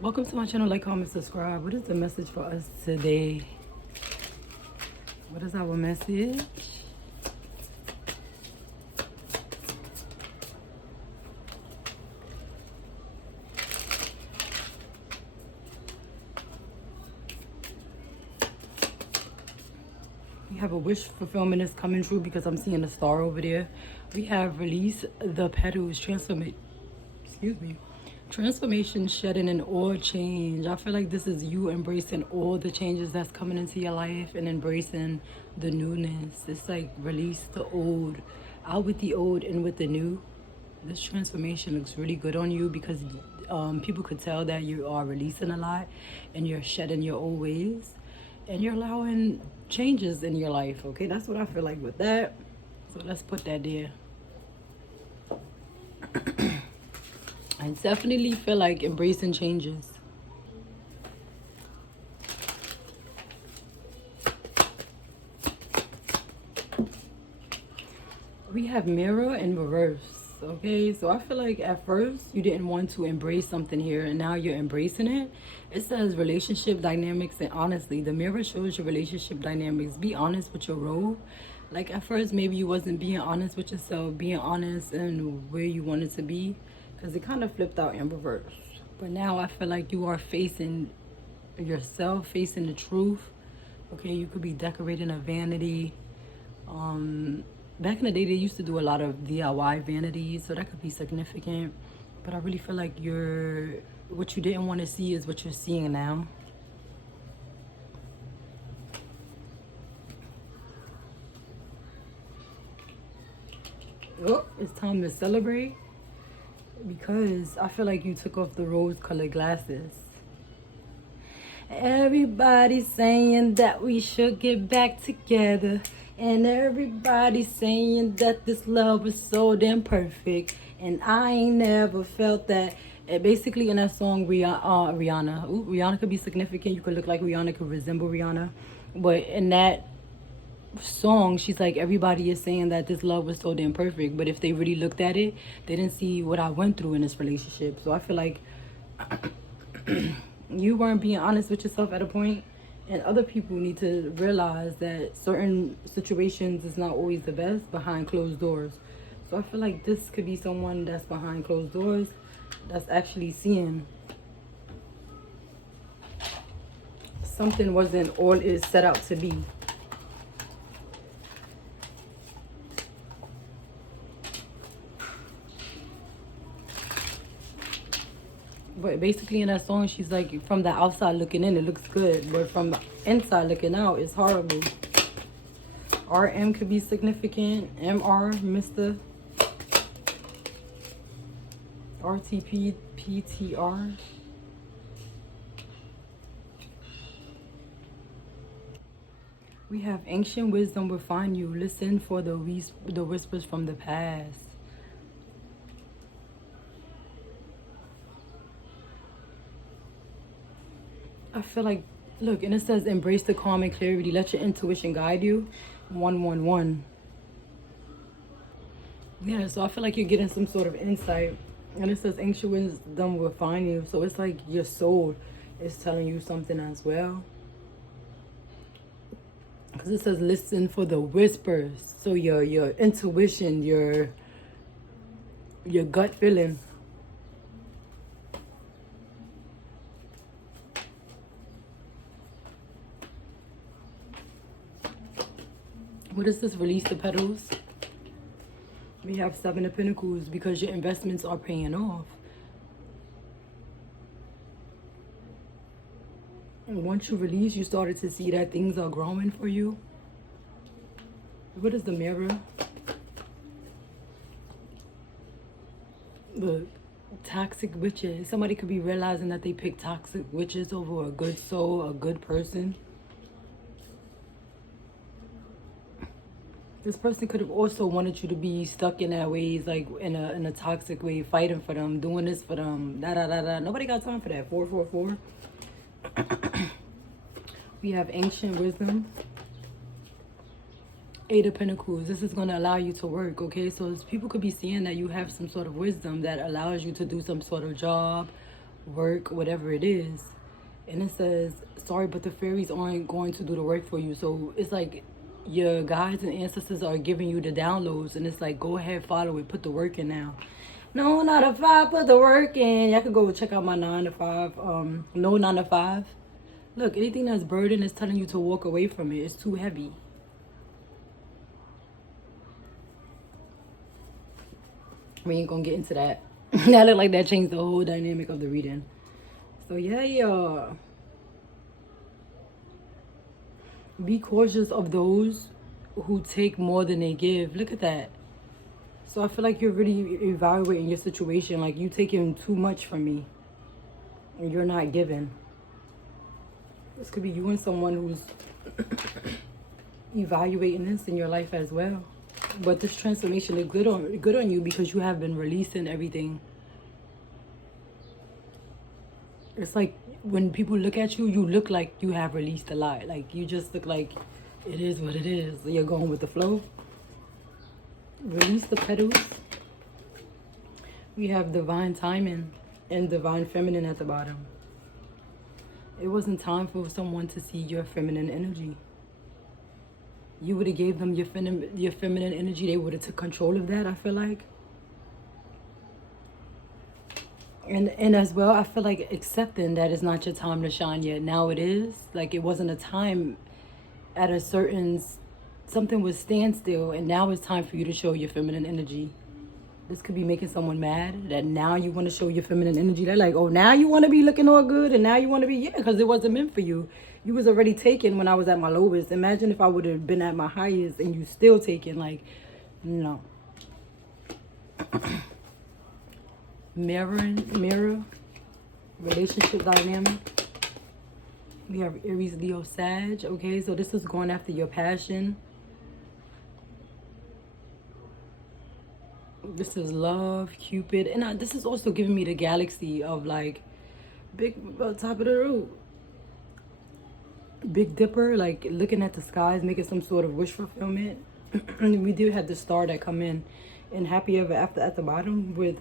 Welcome to my channel. Like, comment, subscribe. What is the message for us today? What is our message? We have a wish fulfillment is coming true because I'm seeing a star over there. We have release the petals, transformation, shedding, and all change. I feel like this is you embracing all the changes that's coming into your life and embracing the newness. It's like release the old, out with the old and with the new. This transformation looks really good on you because people could tell that you are releasing a lot and you're shedding your old ways and you're allowing changes in your life. Okay, that's what I feel like with that. So let's put that there. I definitely feel like embracing changes. We have mirror and reverse. Okay, so I feel like at first you didn't want to embrace something here and now you're embracing it. It says relationship dynamics, and honestly the mirror shows your relationship dynamics. Be honest with your role. Like at first maybe you wasn't being honest with yourself, being honest and where you wanted to be, because it kind of flipped out in reverse. But now I feel like you are facing yourself, facing the truth. Okay, you could be decorating a vanity. Back in the day, they used to do a lot of DIY vanities, so that could be significant. But I really feel like what you didn't want to see is what you're seeing now. Oh, it's time to celebrate because I feel like you took off the rose-colored glasses. Everybody's saying that we should get back together. And everybody's saying that this love is so damn perfect. And I ain't never felt that. And basically in that song, Rihanna. Ooh, Rihanna could be significant. You could look like Rihanna, could resemble Rihanna. But in that song, she's like, everybody is saying that this love was so damn perfect. But if they really looked at it, they didn't see what I went through in this relationship. So I feel like you weren't being honest with yourself at a point. And other people need to realize that certain situations is not always the best behind closed doors. So I feel like this could be someone that's behind closed doors that's actually seeing something wasn't all it's set out to be. But basically in that song, she's like, from the outside looking in, it looks good. But from the inside looking out, it's horrible. RM could be significant. MR, Mr. RTP, PTR. We have ancient wisdom will find you. Listen for the whispers from the past. I feel like, look, and it says embrace the calm and clarity. Let your intuition guide you. 111. Yeah, so I feel like you're getting some sort of insight. And it says ancient wisdom will find you. So it's like your soul is telling you something as well. Because it says listen for the whispers. So your intuition, your gut feeling. What is this? Release the petals. We have 7 of Pentacles because your investments are paying off. And once you release, you started to see that things are growing for you. What is the mirror? The toxic witches. Somebody could be realizing that they picked toxic witches over a good soul, a good person. This person could have also wanted you to be stuck in that ways, like in a toxic way, fighting for them, doing this for them, da da da da. Nobody got time for that. 444. We have ancient wisdom. 8 of Pentacles. This is going to allow you to work, okay? So people could be seeing that you have some sort of wisdom that allows you to do some sort of job work, whatever it is. And it says, sorry, but the fairies aren't going to do the work for you. So it's like your guides and ancestors are giving you the downloads, and it's like, go ahead, follow it, put the work in now. No 9 to 5, put the work in. Y'all could go check out my 9 to 5. No 9 to 5. Look, anything that's burden is telling you to walk away from it. It's too heavy. We ain't gonna get into that. That look like that changed the whole dynamic of the reading. So yeah, y'all. Be cautious of those who take more than they give. Look at that. So I feel like you're really evaluating your situation. Like, you taking too much from me and you're not giving. This could be you and someone who's evaluating this in your life as well. But this transformation is good on you because you have been releasing everything. It's like when people look at you, you look like you have released a lot. Like, you just look like it is what it is. You're going with the flow. Release the petals. We have divine timing and divine feminine at the bottom. It wasn't time for someone to see your feminine energy. You would have gave them your feminine energy. They would have took control of that, I feel like. And as well, I feel like accepting that it's not your time to shine yet. Now it is. Like, it wasn't a time at a certain... Something was standstill, and now it's time for you to show your feminine energy. This could be making someone mad, that now you want to show your feminine energy. They're like, oh, now you want to be looking all good, and now you want to be... Yeah, because it wasn't meant for you. You was already taken when I was at my lowest. Imagine if I would have been at my highest and you still taken. Like, no. Mirror, relationship dynamic. We have Aries, Leo, Sag. Okay, so this is going after your passion. This is love, Cupid. And this is also giving me the galaxy of, like, big top of the road. Big Dipper, like looking at the skies, making some sort of wish fulfillment. And we do have the star that come in. And happy ever after at the bottom with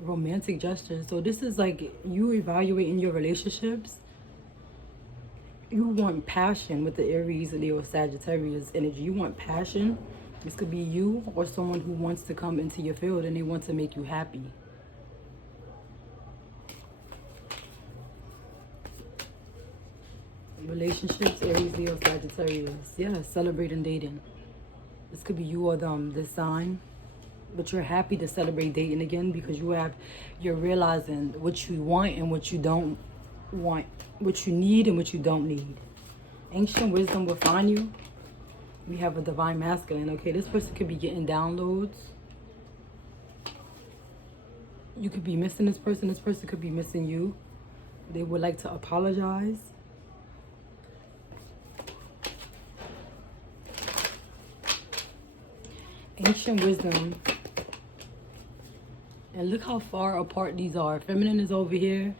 romantic gestures. So this is like you evaluating your relationships. You want passion with the Aries, Leo, Sagittarius energy. You want passion. This could be you or someone who wants to come into your field and they want to make you happy. Relationships, Aries, Leo, Sagittarius. Yeah, celebrating dating. This could be you or them, this sign. But you're happy to celebrate dating again because you're realizing what you want and what you don't want. What you need and what you don't need. Ancient wisdom will find you. We have a divine masculine. Okay, this person could be getting downloads. You could be missing this person. This person could be missing you. They would like to apologize. Ancient wisdom. And look how far apart these are. Feminine is over here.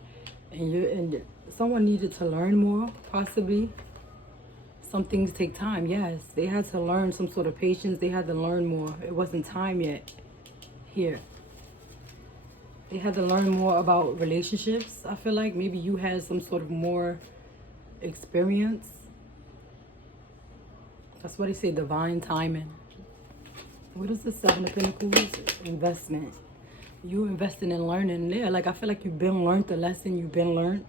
And someone needed to learn more, possibly. Some things take time, yes. They had to learn some sort of patience. They had to learn more. It wasn't time yet here. They had to learn more about relationships. I feel like maybe you had some sort of more experience. That's why they say divine timing. What is the Seven of Pentacles? Investment. You investing in learning. Yeah, like I feel like you've been learned the lesson you've been learned.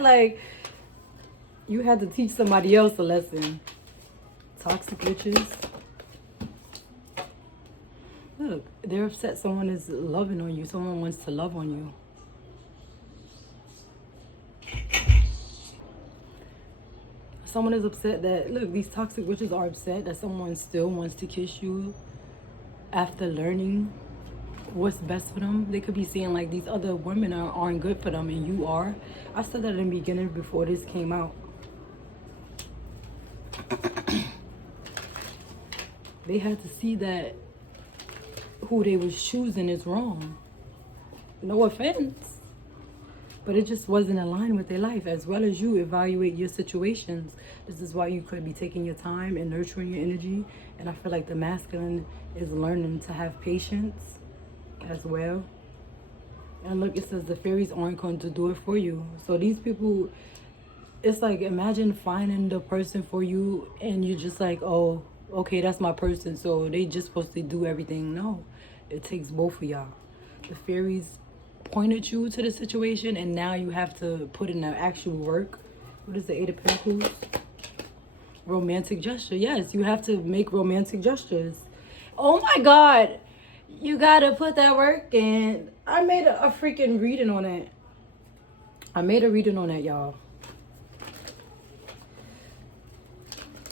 Like you had to teach somebody else a lesson. Toxic witches. Look, they're upset someone is loving on you. Someone wants to love on you. Someone is upset that, look, these toxic witches are upset that someone still wants to kiss you after learning what's best for them. They could be saying like these other women aren't good for them and you are. I said that in the beginning before this came out. They had to see that who they was choosing is wrong. No offense. But it just wasn't aligned with their life. As well as you evaluate your situations. This is why you could be taking your time and nurturing your energy. And I feel like the masculine is learning to have patience as well. And look, it says the fairies aren't going to do it for you. So these people, it's like, imagine finding the person for you and you're just like, oh, okay, that's my person, so they just supposed to do everything. No, it takes both of y'all. The fairies pointed you to the situation and now you have to put in the actual work. What is the Eight of Pentacles? Romantic gesture. Yes, you have to make romantic gestures. Oh my God. You gotta put that work in. I made a freaking reading on it. I made a reading on it, y'all.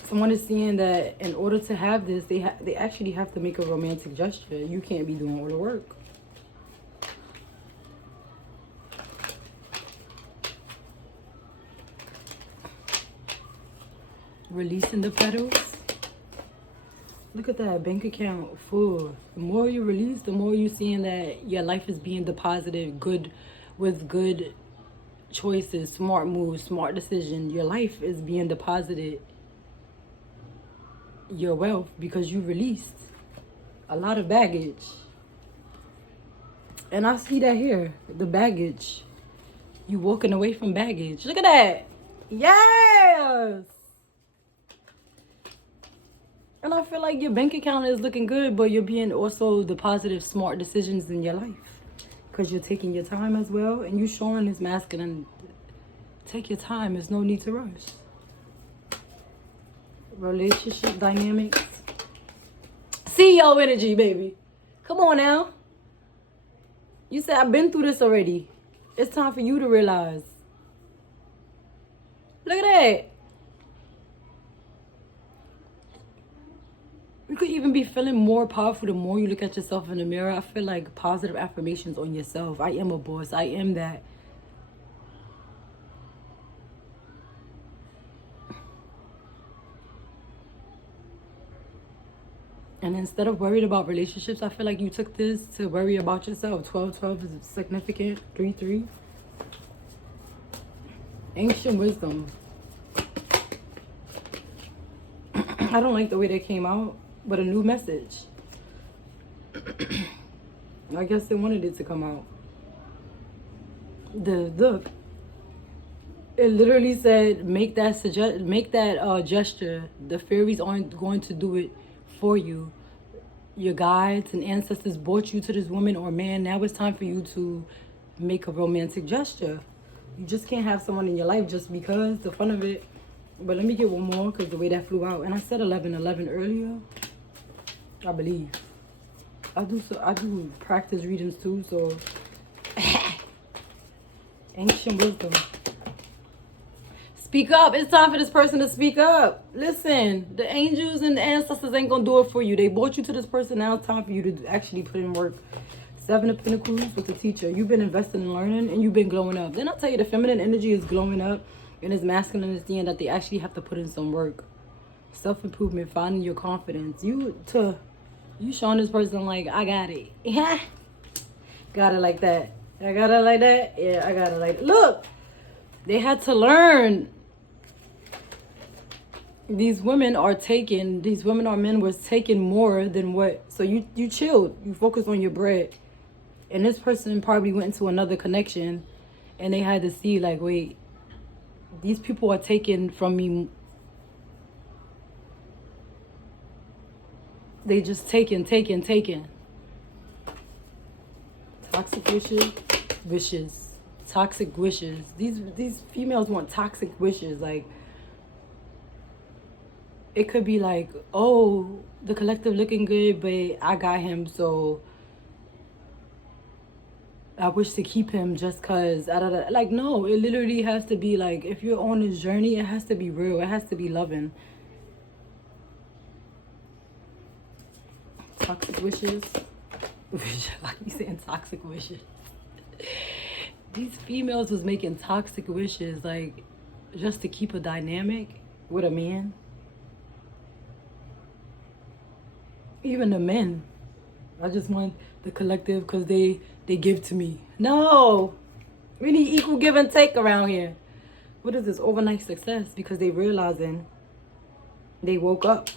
Someone is saying that in order to have this, they actually have to make a romantic gesture. You can't be doing all the work. Releasing the petals. Look at that bank account full. The more you release, the more you're seeing that your life is being deposited with good choices, smart moves, smart decision. Your life is being deposited, your wealth, because you released a lot of baggage. And I see that here, the baggage. You walking away from baggage. Look at that. Yes. And I feel like your bank account is looking good, but you're being also the positive, smart decisions in your life. Because you're taking your time as well. And you showing this masculine. Take your time. There's no need to rush. Relationship dynamics. CEO energy, baby. Come on now. You said, I've been through this already. It's time for you to realize. Look at that. You could even be feeling more powerful the more you look at yourself in the mirror. I feel like positive affirmations on yourself. I am a boss. I am that. And instead of worried about relationships, I feel like you took this to worry about yourself. 12-12 is significant. 3-3. Ancient wisdom. I don't like the way that came out, but a new message. I guess they wanted it to come out. Look, it literally said, make that gesture. The fairies aren't going to do it for you. Your guides and ancestors brought you to this woman or man. Now it's time for you to make a romantic gesture. You just can't have someone in your life just because, the fun of it. But let me get one more, because the way that flew out. And I said 11-11 earlier. I believe. I do practice readings too, so. Ancient wisdom. Speak up. It's time for this person to speak up. Listen, the angels and the ancestors ain't gonna do it for you. They brought you to this person. Now it's time for you to actually put in work. 7 of Pentacles with the teacher. You've been investing in learning and you've been glowing up. Then I'll tell you, the feminine energy is glowing up. And it's masculine is seeing that they actually have to put in some work. Self-improvement, finding your confidence. You showing this person like, I got it. Yeah. Got it like that. I got it like that. Yeah, I got it like that. Look, they had to learn. These women are men was taking more than what. So you chilled. You focused on your bread. And this person probably went into another connection and they had to see like, wait, these people are taking from me. They just taking. Toxic wishes. Toxic wishes. These females want toxic wishes. Like, it could be like, oh, the collective looking good, but I got him, so I wish to keep him just because. Like, no, it literally has to be like, if you're on this journey, it has to be real. It has to be loving. Toxic wishes. Like you saying toxic wishes. These females was making toxic wishes, like, just to keep a dynamic with a man. Even the men. I just want the collective because they give to me. No. We need equal give and take around here. What is this? Overnight success. Because they realizing they woke up.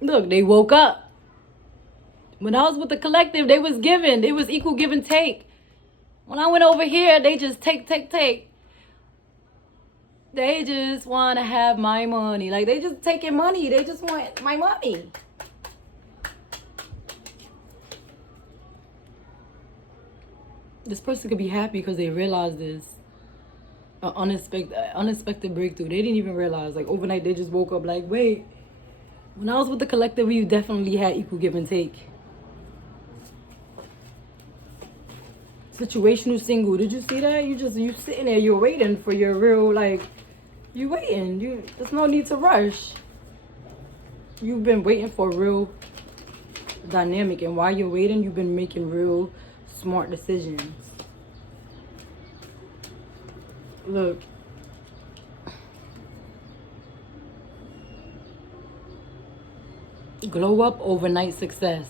Look, they woke up. When I was with the collective, they was giving. It was equal give and take. When I went over here, they just take. They just want to have my money. Like, they just taking money. They just want my money. This person could be happy because they realized this. An unexpected breakthrough. They didn't even realize. Like, overnight, they just woke up like, wait. When I was with the collective, we definitely had equal give and take. Situational single. Did you see that? You sitting there. You're waiting for your real, like, you waiting. There's no need to rush. You've been waiting for a real dynamic. And while you're waiting, you've been making real smart decisions. Look. Glow up, overnight success.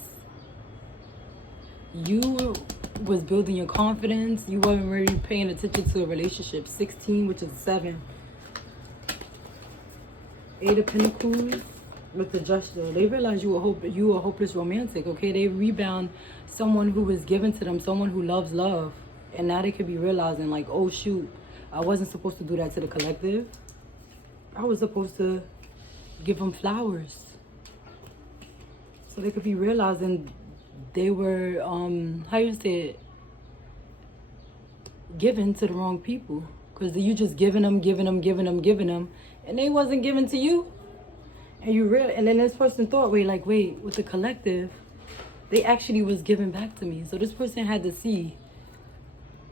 You was building your confidence. You weren't really paying attention to a relationship. 16, which is 7. 8 of Pentacles with the gesture. They realize you were a hopeless romantic, okay? They rebound someone who was given to them, someone who loves love. And now they could be realizing, like, oh, shoot, I wasn't supposed to do that to the collective. I was supposed to give them flowers. So they could be realizing they were, how you say it, given to the wrong people. Because you just giving them, and they wasn't given to you. And then this person thought, wait, with the collective, they actually was given back to me. So this person had to see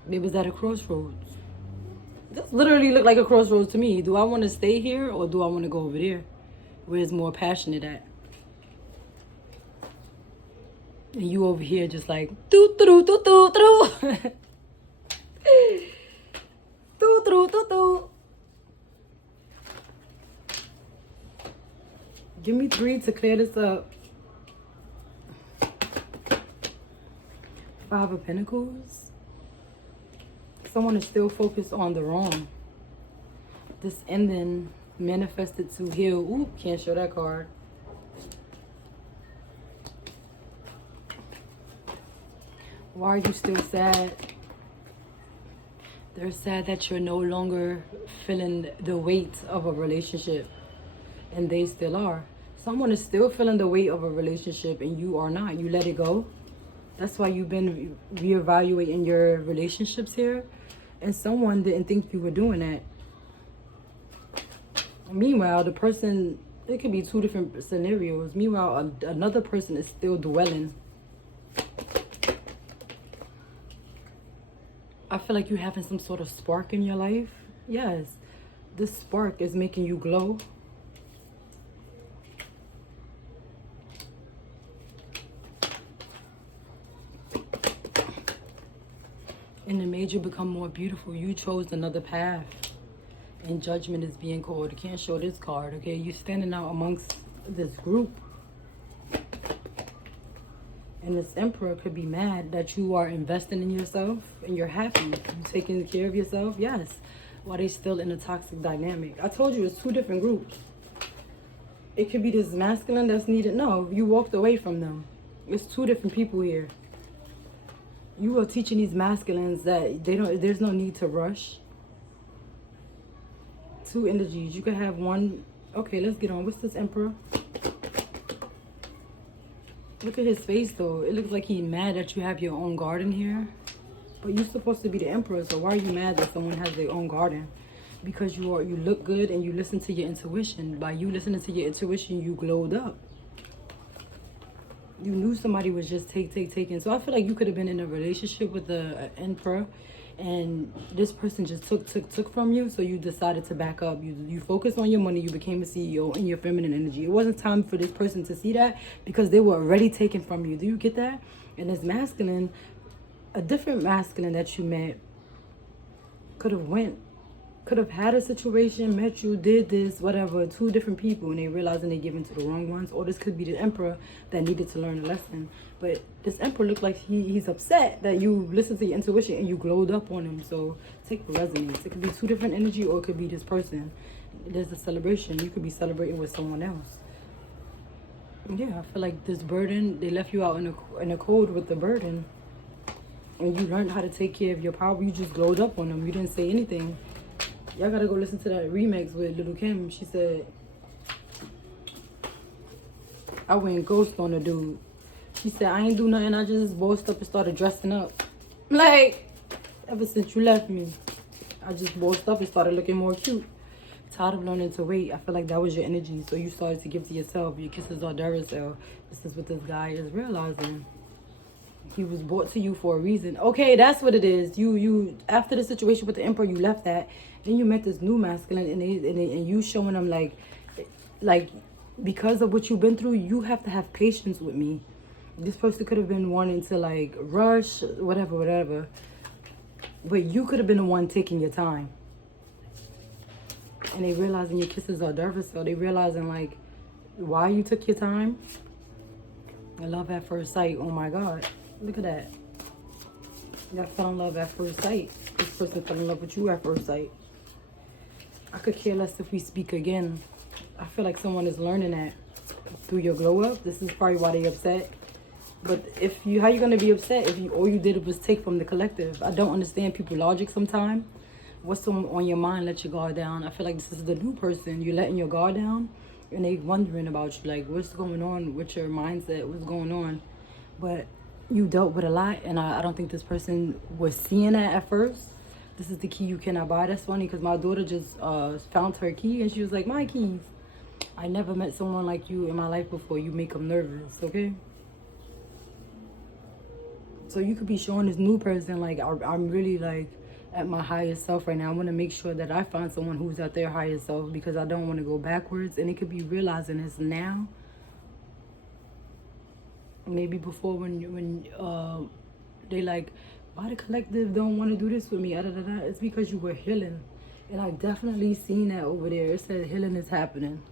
they was at a crossroads. This literally looked like a crossroads to me. Do I want to stay here or do I want to go over there where it's more passionate at? And you over here just like, doo doo doo doo doo doo doo doo doo. Give me 3 to clear this up. 5 of Pentacles. Someone is still focused on the wrong. This ending manifested to heal. Ooh, can't show that card. Why are you still sad? They're sad that you're no longer feeling the weight of a relationship. And they still are. Someone is still feeling the weight of a relationship and you are not. You let it go. That's why you've been reevaluating your relationships here. And someone didn't think you were doing that. Meanwhile, the person, it could be 2 different scenarios. Meanwhile, another person is still dwelling. I feel like you're having some sort of spark in your life. Yes, this spark is making you glow. And it made you become more beautiful. You chose another path. And judgment is being called. You can't show this card, okay? You're standing out amongst this group. And this emperor could be mad that you are investing in yourself and you're happy. You're taking care of yourself, yes. While they're still in a toxic dynamic. I told you it's 2 different groups. It could be this masculine that's needed. No, you walked away from them. It's 2 different people here. You are teaching these masculines that there's no need to rush. 2 energies. You could have one. Okay, let's get on. What's this emperor? Look at his face though. It looks like he's mad that you have your own garden here. But you're supposed to be the emperor, so why are you mad that someone has their own garden? Because you look good and you listen to your intuition. By you listening to your intuition, you glowed up. You knew somebody was just taking. So I feel like you could have been in a relationship with the emperor and this person just took from you. So you decided to back up. You focused on your money. You became a CEO in your feminine energy. It wasn't time for this person to see that because they were already taken from you. Do you get that? And this masculine, a different masculine that you met could have had a situation, met you, did this, whatever, 2 different people, and they realizing they giving to the wrong ones. Or this could be the emperor that needed to learn a lesson. But this emperor looked like he's upset that you listened to your intuition and you glowed up on him. So take the resonance. It could be 2 different energy, or it could be this person. There's a celebration. You could be celebrating with someone else. Yeah, I feel like this burden, they left you out in the cold with the burden. and you learned how to take care of your power, you just glowed up on them. You didn't say anything. Y'all gotta go listen to that remix with Little Kim. She said, I went ghost on a dude. She said, I ain't do nothing. I just bossed up and started dressing up. Like, ever since you left me, I just bossed up and started looking more cute. Tired of learning to wait. I feel like that was your energy. So you started to give to yourself. Your kisses are Duracell. This is what this guy is realizing. He was brought to you for a reason. Okay, that's what it is. You after the situation with the emperor, you left that. Then you met this new masculine, and you showing them like, because of what you've been through, you have to have patience with me. This person could have been wanting to like rush, whatever. But you could have been the one taking your time. And they realizing your kisses are nervous, so they realizing like why you took your time. And love at first sight. Oh my God. Look at that. Y'all fell in love at first sight. This person fell in love with you at first sight. I could care less if we speak again. I feel like someone is learning that through your glow up. This is probably why they upset. But how you gonna be upset if all you did was take from the collective? I don't understand people logic sometimes. What's on your mind? Let your guard down. I feel like this is the new person. You're letting your guard down, and they wondering about you, like what's going on with your mindset? What's going on? But you dealt with a lot, and I don't think this person was seeing that at first. This is the key you cannot buy. That's funny because my daughter just found her key, and she was like, my keys. I never met someone like you in my life before. You make them nervous, okay? So you could be showing this new person, like, I'm really, like, at my highest self right now. I want to make sure that I find someone who's at their highest self because I don't want to go backwards. And it could be realizing this now. Maybe before when they like, why the collective don't want to do this with me? It's because you were healing. And I definitely seen that over there. It said healing is happening.